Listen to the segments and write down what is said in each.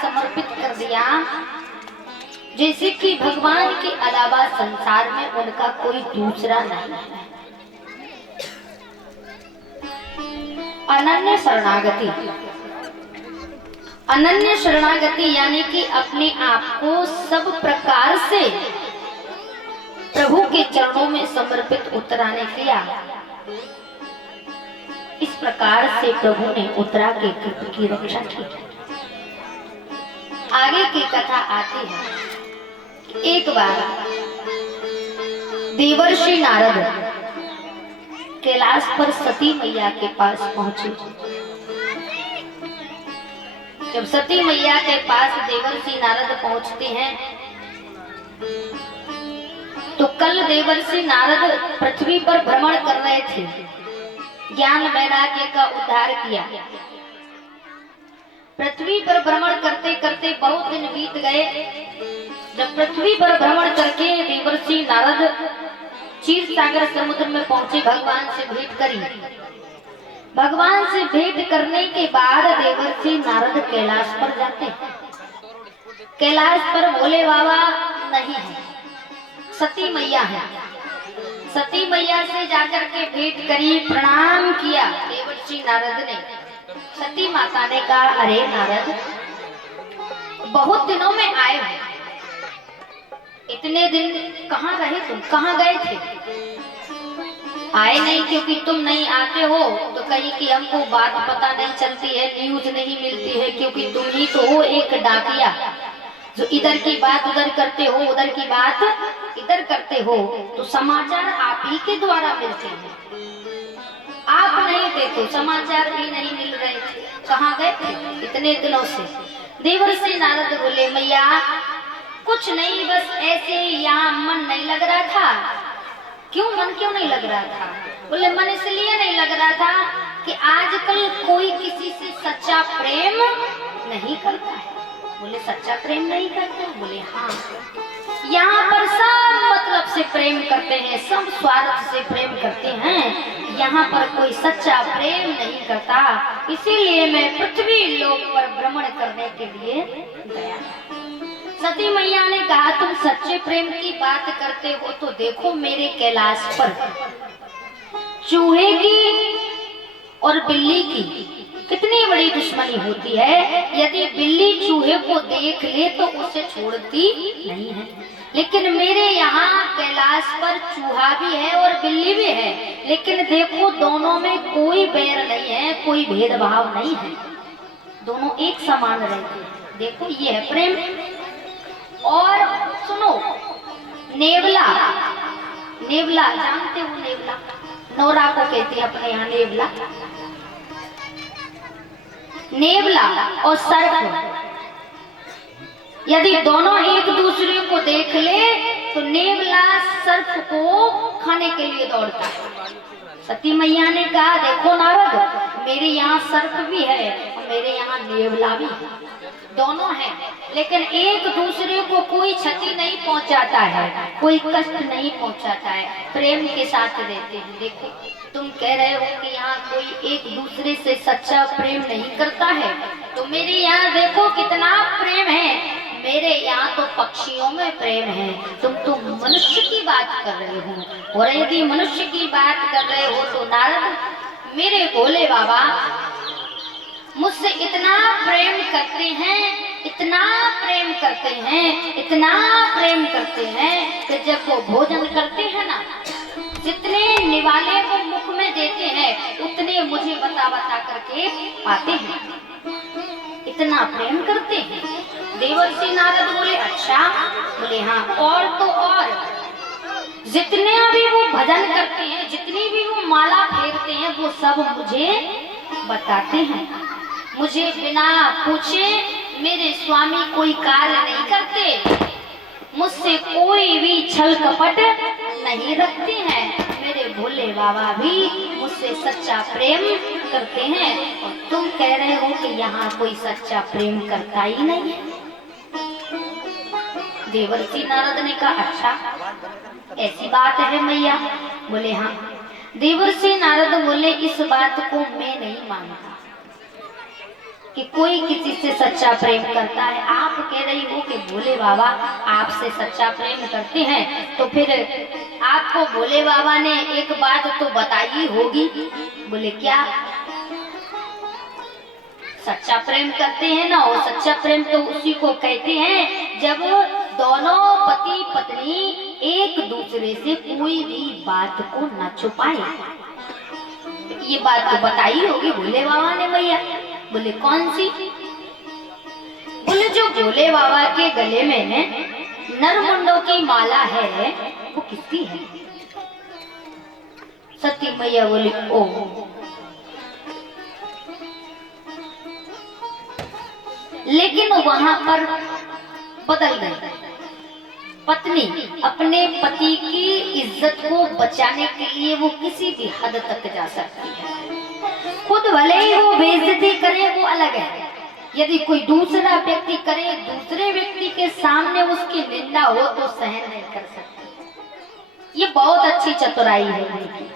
समर्पित कर दिया जैसे कि भगवान के अलावा संसार में उनका कोई दूसरा नहीं है। अनन्य शरणागति, अनन्य शरणागति यानी कि अपने आप को सब प्रकार से प्रभु के चरणों में समर्पित उत्तरा ने किया। इस प्रकार से प्रभु ने उत्तरा के कृप की रक्षा की। आगे की कथा आती है। एक बार देवर्षि नारद कैलाश पर सती मैया के पास पहुंचे। जब सती मैया के पास देवर्षि नारद पहुंचते हैं तो कल देवर्षि नारद पृथ्वी पर भ्रमण कर रहे थे, ज्ञान वैराग्य का उद्धार किया। पृथ्वी पर भ्रमण करते करते बहुत दिन बीत गए। जब पृथ्वी पर भ्रमण करके देवर्षि नारद क्षीर सागर समुद्र में पहुंचे, भगवान से भेंट करी। भगवान से भेंट करने के बाद देवर्षि नारद कैलाश पर जाते। कैलाश पर भोले बाबा नहीं है, सती मैया है। सती मैया से जाकर के भेंट करी, प्रणाम किया देवर्षि नारद ने। सती माता ने कहा, अरे नारद, बहुत दिनों में आए हो, इतने दिन कहाँ रहे तुम, कहाँ गए थे? आए नहीं क्योंकि तुम नहीं आते हो तो कहीं कि हमको बात पता नहीं चलती है, न्यूज नहीं मिलती है, क्योंकि तुम ही तो हो एक डाकिया जो इधर की बात उधर करते हो, उधर की बात इधर करते हो, तो समाचार आप ही के द्वारा मिलते हैं। आप नहीं देते, समाचार भी नहीं मिल रहे थे, कहाँ गए थे इतने दिनों से? देवर्षि नारद बोले, मैया कुछ नहीं, बस ऐसे यहाँ मन नहीं लग रहा था। क्यों मन क्यों नहीं लग रहा था? बोले मन इसलिए नहीं लग रहा था कि आजकल कोई किसी से सच्चा प्रेम नहीं करता है। बोले सच्चा प्रेम नहीं करते? बोले हाँ, यहाँ पर सब मतलब से प्रेम करते हैं, सब स्वार्थ से प्रेम करते हैं, यहाँ पर कोई सच्चा प्रेम नहीं करता, इसीलिए मैं पृथ्वी लोक पर भ्रमण करने के लिए गया। सती मैया ने कहा, तुम सच्चे प्रेम की बात करते हो तो देखो मेरे कैलाश पर चूहे की और बिल्ली की कितनी बड़ी दुश्मनी होती है। यदि बिल्ली चूहे को देख ले तो उसे छोड़ती नहीं है, लेकिन मेरे यहाँ कैलाश पर चूहा भी है और बिल्ली भी है, लेकिन देखो दोनों में कोई बैर नहीं है, कोई भेदभाव नहीं है, दोनों एक समान रहते हैं। देखो ये है प्रेम। और सुनो, नेवला, नेवला जानते हो? नेवला नौरा को कहते हैं अपने यहाँ नेवला। नेवला और सर्प यदि दोनों एक दूसरे को देख ले तो नेवला सर्प को खाने के लिए दौड़ता है। सती मैया ने कहा, देखो नारद, मेरे यहाँ सर्प भी है और मेरे यहाँ नेवला भी है, दोनों हैं, लेकिन एक दूसरे को कोई क्षति नहीं पहुंचाता है, कोई कष्ट नहीं पहुंचाता है, प्रेम के साथ रहते हैं। देखो तुम कह रहे हो कि यहाँ कोई एक दूसरे से सच्चा प्रेम नहीं करता है, तो मेरे यहाँ देखो कितना प्रेम है। मेरे यहाँ तो पक्षियों में प्रेम है, तुम तो मनुष्य की बात कर रहे हो, और यदि मनुष्य की बात कर रहे हो तो नारद, मेरे भोले बाबा मुझसे इतना प्रेम करते हैं, इतना प्रेम करते हैं, इतना प्रेम करते हैं कि जब वो भोजन करते हैं ना, जितने निवाले को मुख में देते हैं उतने मुझे बता बता करके पाते हैं, इतना प्रेम करते हैं। देवर्षि नारद बोले, अच्छा? बोले हाँ, और तो और जितने भी वो भजन करते हैं, जितनी भी वो माला फेरते हैं, वो सब मुझे बताते हैं। मुझे बिना पूछे मेरे स्वामी कोई कार्य नहीं करते, मुझसे कोई भी छल कपट नहीं रखते हैं। मेरे भोले बाबा भी मुझसे सच्चा प्रेम करते हैं, और तुम कह रहे हो कि यहाँ कोई सच्चा प्रेम करता ही नहीं है। देवर्षि नारद ने कहा, अच्छा ऐसी बात है मैया? बोले हाँ। देवर्षि नारद बोले, इस बात को मैं नहीं मानता, कि कोई किसी से सच्चा प्रेम करता है। आप कह रही हो कि भोले बाबा आपसे सच्चा प्रेम करते हैं, तो फिर आपको भोले बाबा ने एक बात तो बताई होगी। बोले क्या? सच्चा प्रेम करते हैं ना, और सच्चा प्रेम तो उसी को कहते हैं जब दोनों पति पत्नी एक दूसरे से कोई भी बात को न छुपाए। ये बात तो बताई होगी भोले बाबा ने भैया। बोले कौन सी? बोले जो भोले बाबा के गले में नरमुंडों की माला है वो किसकी है? सती मैया बोली ओ। लेकिन वहां पर बदल गई। पत्नी अपने पति की इज्जत को बचाने के लिए वो किसी भी हद तक जा सकती है। खुद भले ही वो बेइज्जती करे वो अलग है, यदि कोई दूसरा व्यक्ति करे, दूसरे व्यक्ति के सामने उसकी निंदा हो तो सहन नहीं कर सकती। ये बहुत अच्छी चतुराई है उनकी।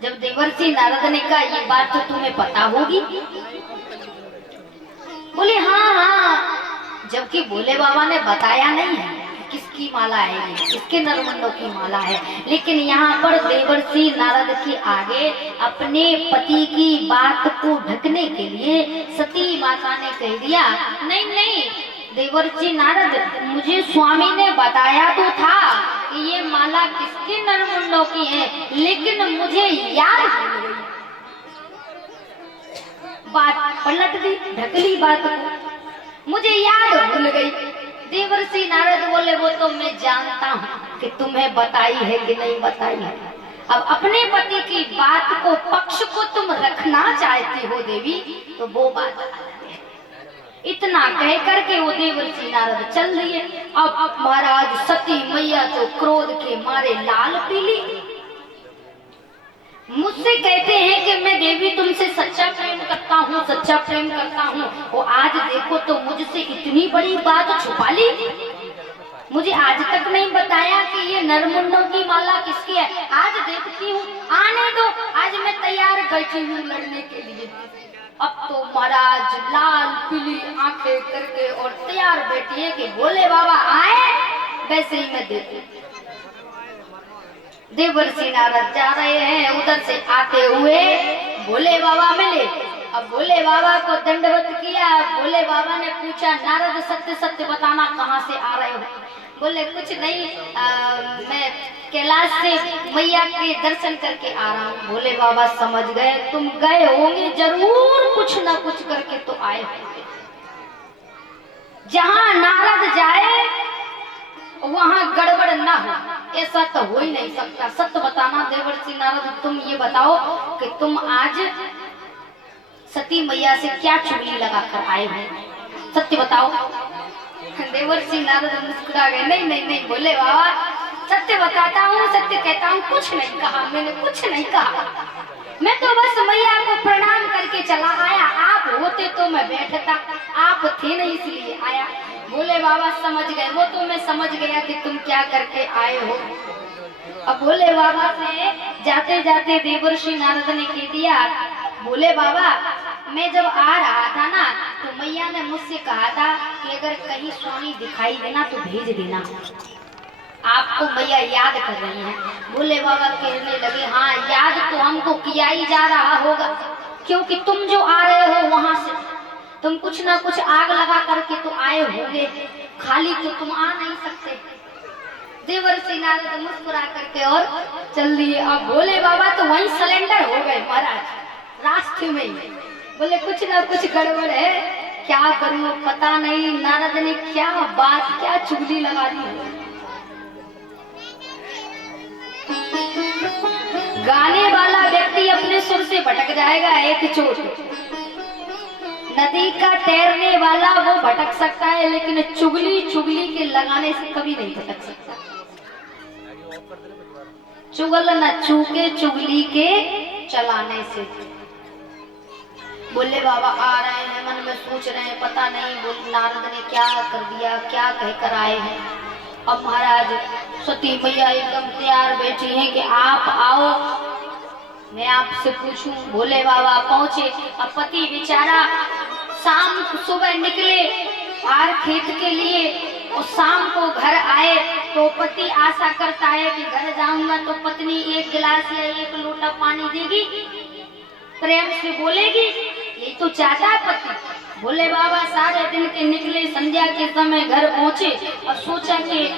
जब देवर्षि नारद ने कहा ये बात तो तुम्हें पता होगी, बोले हाँ हाँ, जबकि भोले बाबा ने बताया नहीं है किसकी माला है, किसके नरमुंडों की माला है। लेकिन यहाँ पर देवर्षि नारद के आगे अपने पति की बात को ढकने के लिए सती माता ने कह दिया नहीं नहीं देवर्षि नारद, मुझे स्वामी ने बताया तो था कि ये माला किसके नरमुंडों की है, लेकिन मुझे याद बात पलट दी, ढक ली बात को, मुझे याद भूल गई। देवर्षि नारद बोले वो तो मैं जानता हूँ कि तुम्हें बताई है कि नहीं बताई है। अब अपने पति की बात को, पक्ष को तुम रखना चाहती हो देवी, तो वो बात अलग है। इतना कह करके वो देवर्षि नारद चल दिए। अब महाराज सती मैया तो क्रोध के मारे लाल पीली, मुझसे कहते हैं कि मैं देवी तुमसे सच्चा प्रेम करता हूँ, सच्चा प्रेम करता हूँ, वो आज देखो तो मुझसे इतनी बड़ी बात छुपा ली। मुझे आज तक नहीं बताया कि ये नरमुंडों की माला किसकी है। आज देखती हूँ, आने दो, आज मैं तैयार बैठी हूँ लड़ने के लिए। अब तो महाराज लाल पीली आंखें करके और तैयार बैठी है कि भोले बाबा आए वैसे ही मैं देखती। देवर्षि नारद जा रहे हैं, उधर से आते हुए भोले बाबा मिले। अब भोले बाबा को दंडवत किया। भोले बाबा ने पूछा नारद सत्य सत्य बताना कहाँ से आ रहे हो? बोले कुछ नहीं, मैं कैलाश से मैया के दर्शन करके आ रहा हूँ। भोले बाबा समझ गए तुम गए होंगे जरूर कुछ ना कुछ करके तो आए होंगे। जहाँ नारद जाए वहाँ गड़बड़ ना हो, ऐसा तो हो ही नहीं सकता। सत्य बताना देवर्षि नारद, तुम ये बताओ कि तुम आज सती मैया से क्या चुगली लगा कर आए हो, सत्य बताओ। देवर्षि नारद मुस्कुरा गए, नहीं नहीं नहीं भोले बाबा, सत्य बताता हूँ, सत्य कहता हूँ, कुछ नहीं कहा मैंने, कुछ नहीं कहा। मैं तो बस मैया को प्रणाम करके चला आया, आप होते तो मैं बैठता, आप थे नहीं इसलिए आया। भोले बाबा समझ गए, वो तो मैं समझ गया कि तुम क्या करके आए हो। अब भोले बाबा से जाते जाते देवर्षि नारद ने कह दिया, भोले बाबा मैं जब आ रहा था ना तो मैया ने मुझसे कहा था कि अगर कहीं स्वामी दिखाई देना तो भेज देना, आपको मैया याद कर रही हैं। भोले बाबा कहने लगे हाँ याद तो हमको किया ही जा रहा होगा, क्योंकि तुम जो आ रहे हो वहां से तुम कुछ ना कुछ आग लगा करके तो आए होंगे, खाली तो तुम आ नहीं सकते। देवर्षि नारद मुस्कुरा करके और चल दिए। अब भोले बाबा तो वहीं सरेंडर हो गए महाराज रास्ते में ही। बोले कुछ ना कुछ गड़बड़ है, क्या करूं पता नहीं, नारद ने क्या बात क्या चुगली लगा दी। गाने वाला व्यक्ति अपने सुर से भटक जाएगा एक चोट, नदी का तैरने वाला वो भटक सकता है, लेकिन चुगली के लगाने से कभी नहीं भटक सकता। चुगल न चूके चुगली के चलाने से। बोले बाबा आ रहे हैं, मन में सोच रहे हैं पता नहीं बोले नारद ने क्या कर दिया, क्या कहकर आए हैं। अब महाराज सती मैया एकदम तैयार बैठी हैं कि आप आओ। मैं आपसे पूछूं। भोले बाबा पहुंचे। अब पति बेचारा शाम सुबह निकले बाहर खेत के लिए और शाम को घर आए तो पति आशा करता है कि घर जाऊंगा तो पत्नी एक गिलास या एक लोटा पानी देगी, प्रेम से बोलेगी, यही तो चाहता है पति। भोले बाबा सारे दिन के निकले, संध्या के समय घर पहुंचे और सोचा कि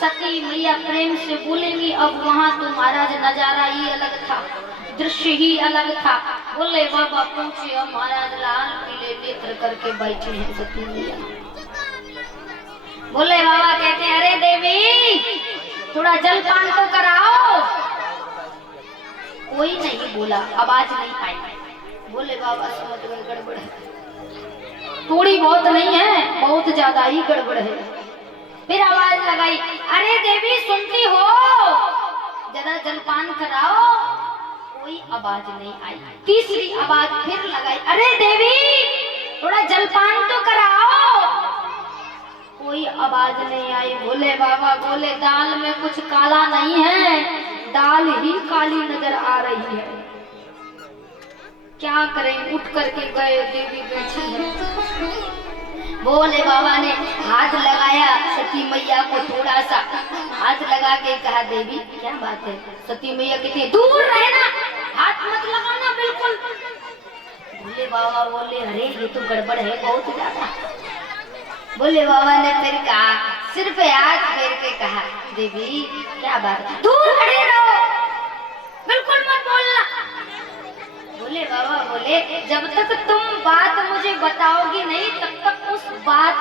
सती मैया प्रेम से बोलेंगी। अब वहां तो महाराज नजारा ही अलग था, दृश्य ही अलग था। भोले बाबा पहुंचे और महाराज लाल पीले नेत्र करके बैठे हैं सती मैया। भोले बाबा कहते हैं अरे देवी थोड़ा जलपान तो कराओ। कोई नहीं बोला, आवाज नहीं आई। भोले बाबा समझ गए गड़बड़ है, थोड़ी बहुत नहीं है, बहुत ज्यादा ही गड़बड़ है। फिर आवाज लगाई, अरे देवी सुनती हो, जरा जलपान कराओ। कोई आवाज नहीं आई। तीसरी आवाज फिर लगाई, अरे देवी थोड़ा जलपान तो कराओ। कोई आवाज नहीं आई। भोले बाबा बोले दाल में कुछ काला नहीं है, दाल ही काली नजर आ रही है, क्या करें। उठ करके गए, देवी बैठी है। भोले बाबा ने हाथ लगाया सती मैया को, थोड़ा सा हाथ लगा के कहा देवी क्या बात है। सती मैया कहती है दूर रहना, हाथ मत लगाना बिल्कुल। भोले बाबा बोले अरे ये तो गड़बड़ है बहुत ज्यादा। भोले बाबा ने फिर कहा, सिर पे हाथ फेर के कहा देवी क्या बात है, दूर खड़े रहो, बिल्कुल मत बोलना। भोले बाबा बोले जब तक तुम बात मुझे बताओगी नहीं तब तक उस बात